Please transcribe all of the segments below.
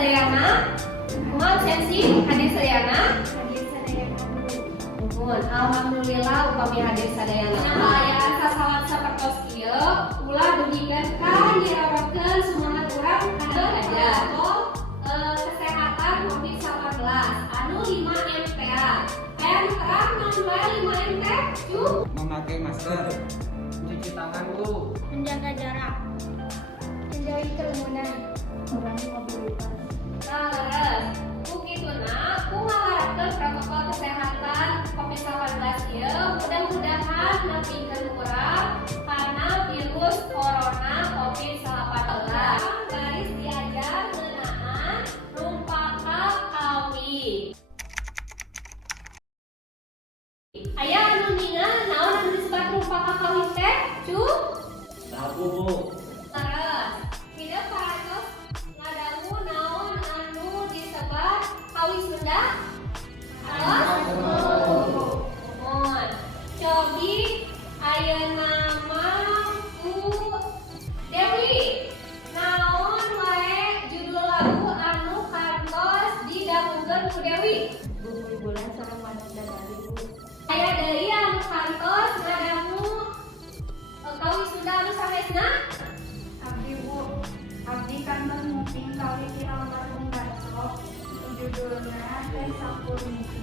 sadayana. Mohon sensi hadir sadayana. Mohon alhamdulillah upami hadir sadayana. Ayat sasawat sapertos kieu ulah dugikeun ka dirawatkeun sumangat urang kana aja. Kesehatan COVID-19 anu 5 MPA. Aya nu terang naon bae 5 MT? Cuk. Memakai masker, Cuci tangan Bu. Menjaga jarak, menjauhi kerumunan, mengurangi mobilitas. Leres, kukituna ngalarapkeun protokol kesehatan COVID-19 ieu mudah-mudahan nepikeun urang kana virus corona COVID-19. Garis diajar ngeunaan rumpaka kawi. Aya anu ningal naon anu disebut rumpaka kawi teh? Cuk. Sapu Bu. Leres, hideung paratos ngadangu naon anu disebat kawi Sunda? Mohon. Cobi ayeuna mah ku Dewi. Naon wae judul lagu anu kantos didanggukeun ku Dewi? Bumbu bulan sareng manuk dadari Bu. Aya deui anu kantos ngadangu kawi Sunda anu sanesna? Abdi Bu, abdi kantos nguping kawi di almarhum Garso. Judulna Teh Sampur Mimpi.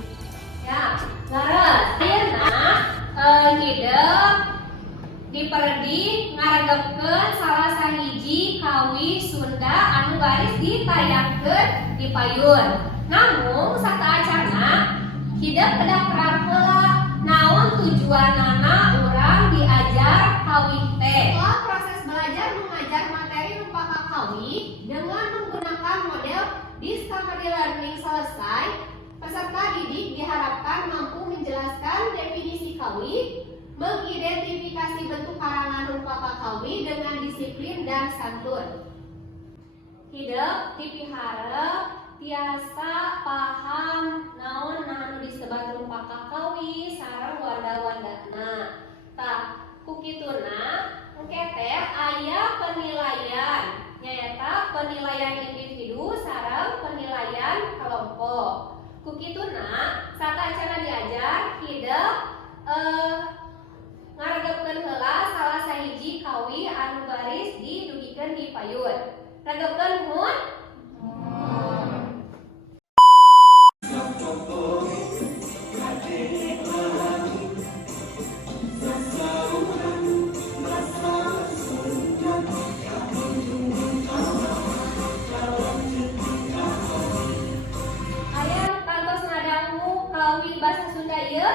Ya, leres. Ayeuna hideung diperdi ngaregepkeun salah sahiji kawi Sunda anu baris ditayangkeun di payun. Namun sataacarna hideung kedah terang heula naon tujuanana urang diajar kawi teh. Setelah proses belajar mengajar materi rumpaka kawi dengan menggunakan model Discovery Learning selesai, peserta didik diharapkan mampu menjelaskan definisi kawi, mengidentifikasi bentuk karangan rumpaka kawi dengan disiplin dan santun. Hideung dipihara tiasa paham naon anu disebat rumpaka kawi sareng wanda-wandana. Tah, kukituna engke teh aya penilaian, nyaeta penilaian individu sareng penilaian kelompok. Kukituna sataacara diajar hideung ngaregepkeun heula salah sahiji kawi anu baris didugikeun di payun. Regepkeun mun? Aya kantos ngadangu kawi basa Sunda ieu?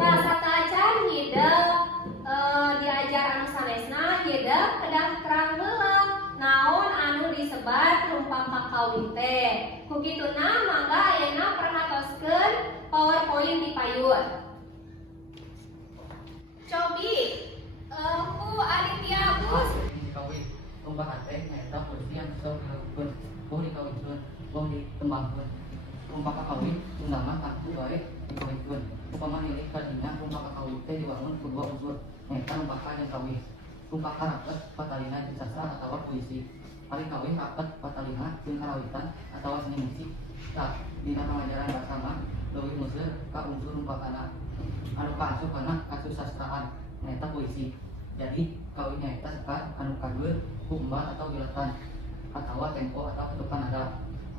Tah sataacan hideung diajar anu sanesna hideung kedah terang heula naon anu disebat rumpaka kawi teh. Kukituna mangga ayeuna perhatoskeun PowerPoint di payun. Cobi ku Aditya Agus. Kawi rumpaka teh nyaeta posisi yang sok dilakukeun. Boh dikawinkeun, boh dikembangkeun. Rumpaka kawi undama kaku bae dikawinkeun. Upama nilai kadinya rumpaka kawi teh dibangun ku dua unsur, nyaeta rumpaka jeung kawi. Rumpaka raket patalina jeung sastra atawa puisi. Ari kawin raket patalina jeung karawitan atawa seni musik. Tah, dina pengajaran basa mah leuwih museur ka unsur rumpakana. Anu kaasup kana kasusastraan nyaeta puisi. Jadi kawin nyaeta sekat anu kadueur ku embal atau biletan atawa tempo atau bentukan nada.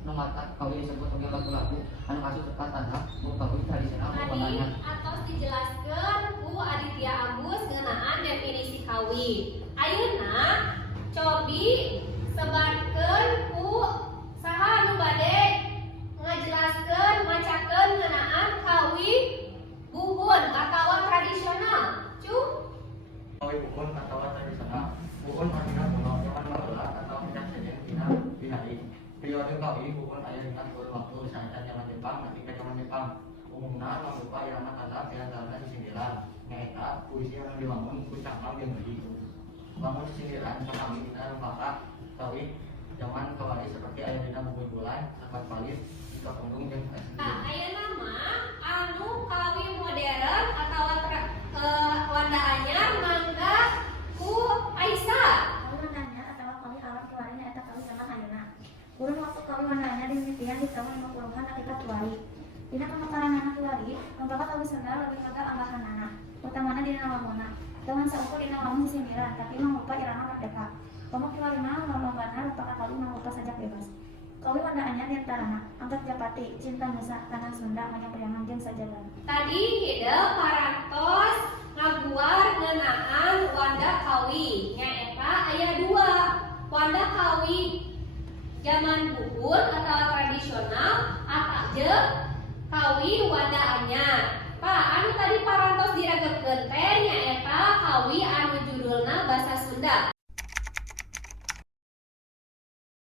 Nu mata kawin disebut oge lagu-lagu anu kaasup sekat tanda ku kawin tradisional umpamanya. Atos dijelaskeun ku Aditya Agus ngeunaan definisi kawi. Ayeuna cobi sebarkeun ku saha anu bade ngajelaskeun macakeun ngeunaan kawi buhun atawa tradisional. Cuk. Kawi buhun atawa tradisional. Buhun artinya pulau yang baheula atau hendak saja dina bihari. Periode kawi buhun aya dina kurun waktu saetan zaman Jepang nepi ka zaman Jepang. Umumna mangrupa irama kata diantarana sisindiran, nyaeta puisi yang dibangun ku cangkang jeung deui. Bangun sisindiran kawi dina rumpaka kawi zaman kawali seperti aya dina bumi bulan, sakat palit, ika punggung jeung Ayeuna mah anu kawi modern atawa wanda anyar mangga ku Aisyah. Kawi mandanya atawa kawi alam keluarnya eta kawi zaman ayeuna. dina wangunna dengan saukur dina wangun sindiran tapi mangrupa irama merdeka. Komo kiwarina lombana rupa kali mangrupa sajak bebas. Kawi wanda anyar diantarana angkat japati cinta nusa tanah Sunda manyang jeung sajalan. Tadi hideung parantos ngaguar ngeunaan wanda kawi nyaeta aya 2. Wanda kawi zaman buhul atau tradisional atau jeung kawi wanda anyar. Pak, anu tadi parantos diragetkeun teh nyaeta kawi anu judulna basa Sunda.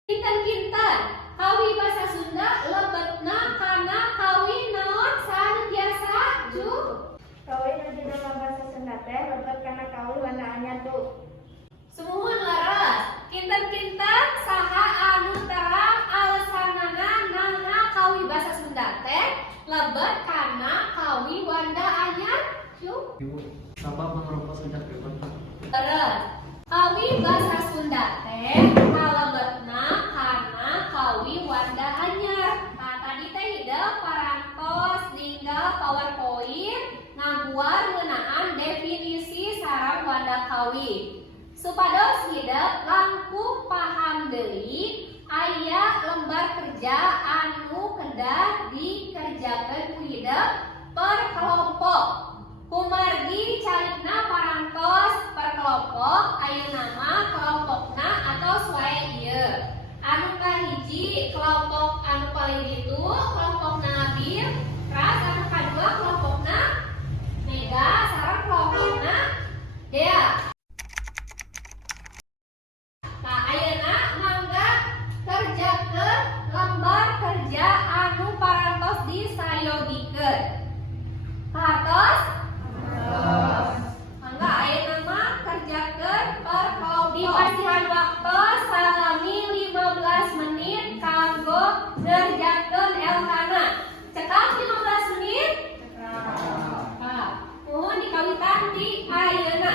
Kinten-kinten kawi basa Sunda lebetna kana kawi naon sanu biasa cu. Kawi nu judulna basa Sunda teh lebet kana kawi wanda anyar tuh. Semuhun leres. Kinten-kinten saha anu terang alesanana nangna kawi basa Sunda teh lebet kana kawi wanda anyar cu. Sabab mangrupa sajak bebas. Leres. Kawi basa Sunda teh kalebetna kana kawi wanda anyar. Nah, tadi teh hideung parantos ninggal PowerPoint ngaguar ngeunaan definisi sareng wanda kawi. Supados hideung langkung paham deui aya lembar kerja anu kedah dikerjakeun ku hideung per kelompok. Kumargi calikna parantos per kelompok ayeuna mah kelompokna atau suae ieu. Anu kahiji kelompok anu paling ditu kelompokna Nabil, ras anu kadua kelompokna Mega sareng kelompokna Dea. Nah, ayeuna mangga kerjakeun lembar kerja anu parantos disayogikeun. Parantos? Mangga ayeuna mah kerjakeun per kelompok. Dipasihan waktu salami 15 menit kanggo ngerjakeun LK-na. Cekap 15 menit? Cekap. Mohon dikawitan di ayeuna.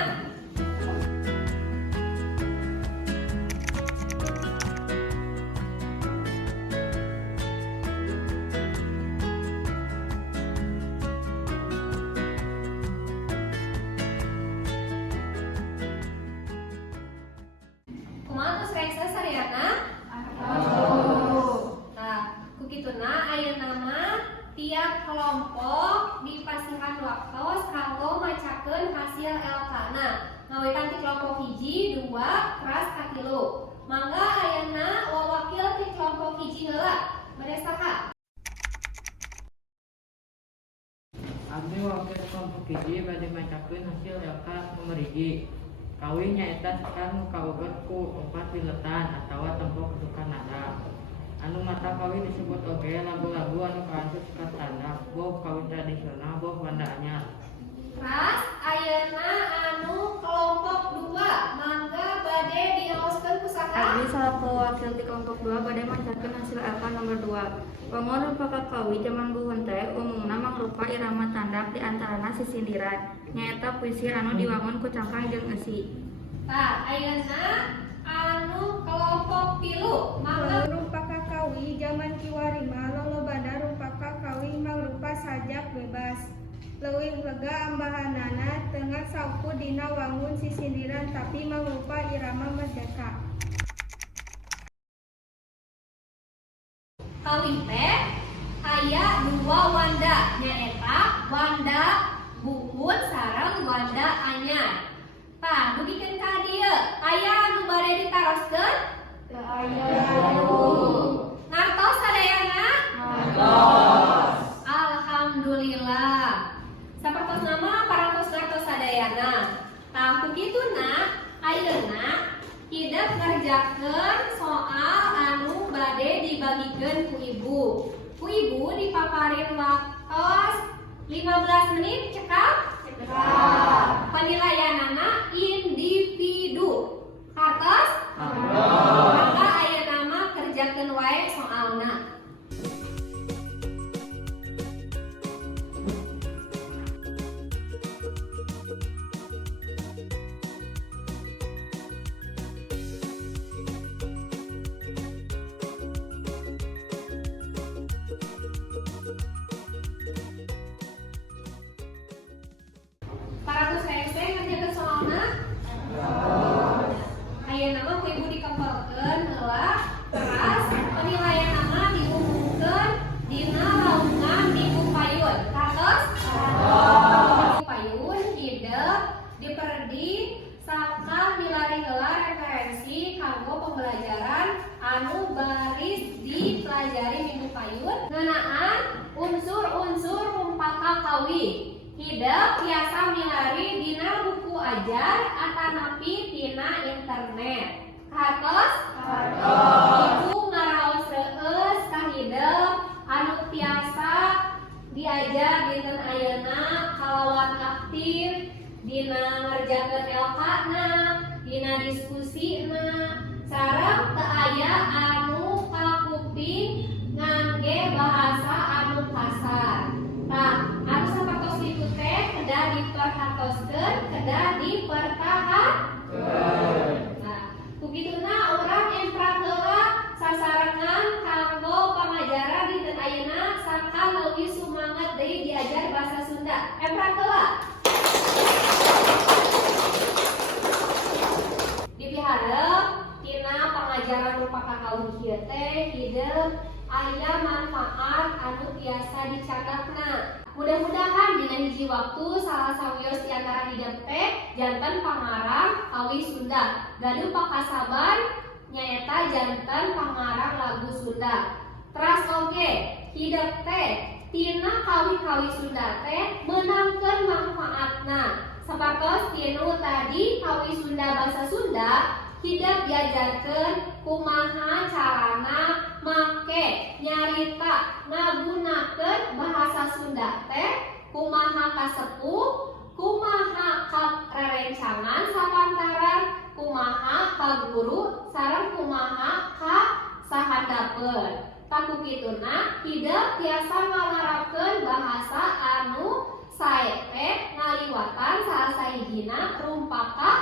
Kumaha geus rengses sareana? Nah, kukituna ayeuna mah tiap kelompok dipasihan waktu kanggo macakeun hasil LK-na. Ngawitan ti kelompok hiji, 2, keras ka 3. Mangga ayeuna wawakil ti kelompok hiji heula. Bade saha? Abdi wakil kelompok hiji bade macakeun hasil LK nomor 1. Kawi nyaeta sekan kauget ku 4 piletan atawa tempo ketukan nada. Anu mata kawi disebut oge lagu-lagu anu kaasup ka tanda boh kawi tradisional boh wanda anyar. Ras ayeuna anu kelompok 2 mangga bade dieloskeun ku saha? Abdi salaku wakil di kelompok 2 bade macakeun hasil LK nomor 2. Wangun rupa kawi zaman buhun teh umumna mangrupa irama tandak di antarana sisindiran. Nyaeta puisi anu diwangun ku cangkang jeung eusi. Tah, ayeuna anu kelompok 3 mangga Rupa kawi zaman kiwarima lolobana rupa kawi mangrupa sajak bebas. Leuwih lega ambahanana tengah sauku dina wangun sisindiran tapi mangrupa irama merdeka. kawi teh aya 2 wanda nyaeta wanda buhut sareng wanda anyar. Tah, dugikeun ka dieu, aya anu bade ditaroskeun? Teu aya. Ngartos sadayana? Ngartos. Alhamdulillah. Sapertos nama parantos ngartos sadayana. Tah, kukituna ayeuna hideung ngerjakeun soal anu bade dibagikeun ku ibu. Ku ibu dipaparin waktos 15 menit cekap? Cekap. Penilaianana individu. Atas? Maka ayeuna mah kerjakeun wae soalna. diperdi saka milari heula referensi kanggo pembelajaran anu baris dipelajari minggu payun ngeunaan unsur-unsur rumpaka kawi. Hideuk tiasa milari dina buku ajar atanapi tina internet. Kahatos? Ibu ngaraos reueus ka hideuk anu tiasa diajar dinten ayeuna kalawan aktif dina ngerjakeun LK-na, dina diskusina, sareng teu aya anu kakuping ngangge bahasa anu kasar. Tah, anu sapertos kitu teh kedah diperhatoskeun, kedah dipertahankeun. Nah, kugituna urang emprang heula sasarengan kanggo pangajaran dinten ayeuna saka leuwih sumanget deui diajar bahasa Sunda. Emprang heula. Dipihareup tina pangajaran rumpaka kawi kieu teh hideuk aya manfaat anu tiasa dicadakna. Mudah-mudahan dina hiji waktu salah sawios di antara hideuk teh janten pangarang kawi Sunda. Gaduh pakasaban nyaeta janten pangarang lagu Sunda. Teras oge hideuk teh tina kawi-kawi Sunda teh meunangkeun manfaatna. Sapertos tinu tadi kawi Sunda bahasa Sunda hideuk diajarkeun kumaha carana make nyarita ngagunakeun bahasa Sunda teh kumaha kasepuh, kumaha ka rerencangan sapantaran, kumaha ka guru sareng kumaha ka sahandapeun. Takukituna hideuk tiasa ngalarapkeun bahasa anu sae teh ngaliwatan salah sahijina rumpaka